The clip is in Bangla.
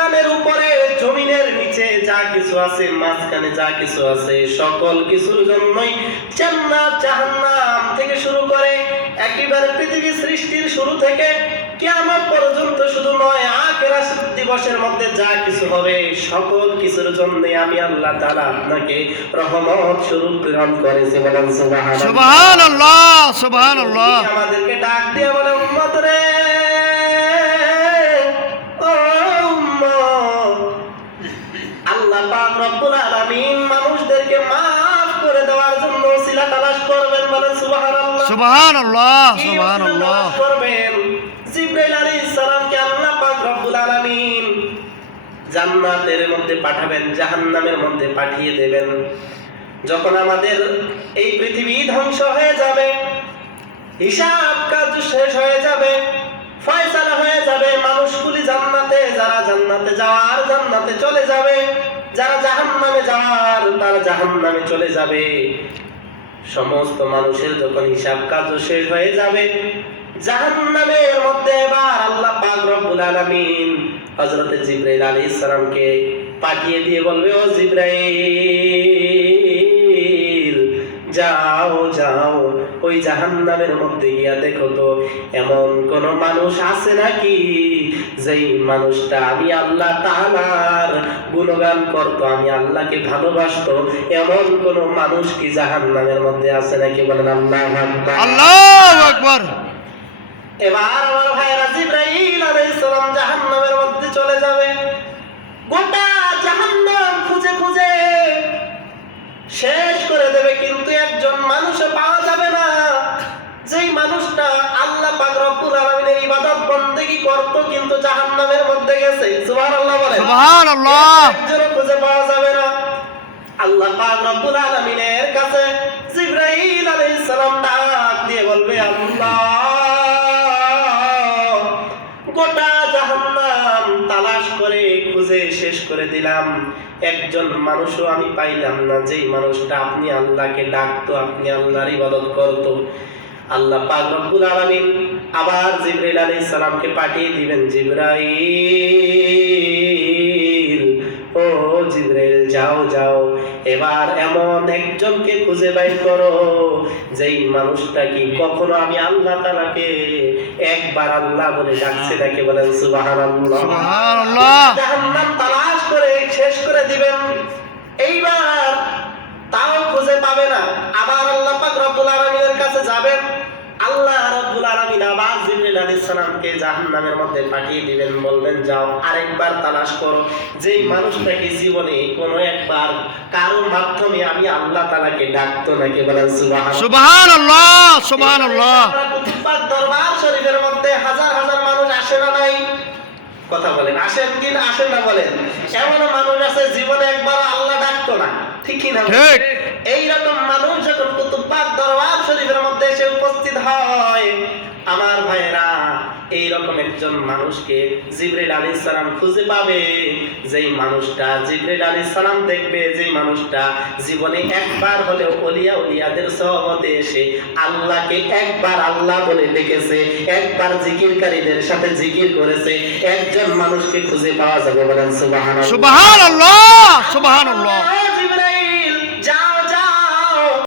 আসমানের উপরে জমিনের নিচে যা কিছু আছে, মাঝখানে যা কিছু আছে, সকল কিছুর জন্যই জান্নাত জাহান্নাম থেকে শুরু করে একেবারে পৃথিবী সৃষ্টির শুরু থেকে কিয়ামত পর্যন্ত শুধু নয়, আখিরাত দিবসের মধ্যে যা কিছু হবে সকল কিছুর জন্য আমি আল্লাহ তাআলা আপনাকে রহমত স্বরূপ প্রেরণ করেছি। বলেন সুবহানাল্লাহ। সুবহানাল্লাহ, সুবহানাল্লাহ। আমাদেরকে ডাক দিয়ে বলে, উম্মত রে, ও উম্মত, আল্লাহ পাক রব্বুল আলামিন মানুষদেরকে maaf করে দেওয়ার জন্য ওসিলা তালাশ করবেন। বলেন সুবহানাল্লাহ। সুবহানাল্লাহ, সুবহানাল্লাহ। করবেন জিবরাইল আলাইহিস সালামকে আল্লাহ পাক রব্বুল আলামিন জান্নাতের মধ্যে পাঠাবেন, জাহান্নামের মধ্যে পাঠিয়ে দেবেন। যখন আমাদের এই পৃথিবী ধ্বংস হয়ে যাবে, হিসাব কাজ শেষ হয়ে যাবে, ফয়সালা হয়ে যাবে, মানুষগুলি জান্নাতে, যারা জান্নাতে যাওয়ার জান্নাতে চলে যাবে, যারা জাহান্নামে যাওয়ার তারা জাহান্নামে চলে যাবে। সমস্ত মানুষের যখন হিসাব কাজ শেষ হয়ে যাবে, জাহান্নামের মধ্যে এবার আল্লাহ পাক রব্বুল আলামিন হযরত জিবরাইল আলাইহিস সালামকে পাঠিয়ে দিয়ে বলবে, ও জিবরাইল, যাও যাও ওই জাহান্নামের মধ্যে গিয়া দেখো তো এমন কোন মানুষ আছে নাকি যেই মানুষটা আমি আল্লাহ তাআলার গুণগান করতো, আমি আল্লাহকে ভালোবাসতো, এমন কোন মানুষ কি জাহান্নামের মধ্যে আছে নাকি? বলেন আল্লাহু আকবার। আল্লাহু আকবার। এবার আমার ভাইরা জিবরাইল আলাইহিস সালাম জাহান্নামের মধ্যে চলে যাবে। গোটা জাহান্নাম খুঁজে খুঁজে শেষ করে দেবে, কিন্তু একজন মানুষও পাওয়া যাবে না যেই মানুষটা আল্লাহ পাক রব্বুল আলামিনের ইবাদত বন্দেগী করত কিন্তু জাহান্নামের মধ্যে গেছে। সুবহানাল্লাহ বলেন। সুবহানাল্লাহ। একজনও খুঁজে পাওয়া যাবে না। আল্লাহ পাক রব্বুল আলামিনের কাছে জিবরাইল আলাইহিস সালাম ডাক দিয়ে বলবে, আল্লাহ, গোটা জাহান্নাম তালাশ করে খুঁজে শেষ করে দিলাম, একজন মানুষও আমি পাইলাম না যেই মানুষটা আপনি আল্লাহকে ডাকতো, আপনি আল্লাহর ইবাদত করতো। আল্লাহ পাক রব্বুল আলামিন আবার জিবরাইল আলাইহিস সালামকে পাঠিয়ে দিবেন, জিবরাইল, ও জিবরাইল, যাও যাও এবার এমন একজনকে খুঁজে বাইর করো যেই মানুষটা কি কখনো আমি আল্লাহ তাআলাকে একবার আল্লাহ বলে ডাকছে নাকি? বলেন সুবহানাল্লাহ। সুবহানাল্লাহ। জাহান্নাম তালাশ করে শেষ করে দিবেন, এইবার তাও খুঁজে পাবে না। আবার আল্লাহ পাক রব্বুল আলামিনের কাছে যাবেন, আল্লাহ রাব্বুল আলামিন আবার জিবরাইল আলাইহিস সালামকে জাহান্নামের মধ্যে পাঠিয়ে দিবেন, বলবেন যাও আরেকবার তালাশ করো যেই মানুষটাকে জীবনে কোনো একবার কারোর মাধ্যমে আমি আল্লাহ তাআলাকে ডাকতো নাকি? বলেন সুবহানাল্লাহ। সুবহানাল্লাহ, সুবহানাল্লাহ। কুতুববাগ দরবার শরীফের মধ্যে হাজার হাজার মানুষ আসে না নাই? কথা বলেন, আসেন কি না আসেন না? বলেন। এমন মানুষ আছে জীবনে একবার আল্লাহ ডাকতো না, ঠিক কি না? ঠিক। এইরকম মানুষ যখন কুতুববাগ দরবার শরীফের মধ্যে এসে উপস্থিত হয়, আমার ভাইয়েরা, এইরকম একজন মানুষকে জিবরাইল আলাইহিস সালাম খুঁজে পাবে, যেই মানুষটা জিবরাইল আলাইহিস সালাম দেখবে, যেই মানুষটা জীবনে একবার হলেও ওলিয়া উলিয়াদের সহবতে এসে আল্লাহকে একবার আল্লাহ বলে ডেকেছে, একবার জিকিরকারীদের সাথে জিকির করেছে, একজন মানুষকে খুঁজে পাওয়া যাবে। বলেন সুবহানাল্লাহ। সুবহানাল্লাহ, সুবহানাল্লাহ।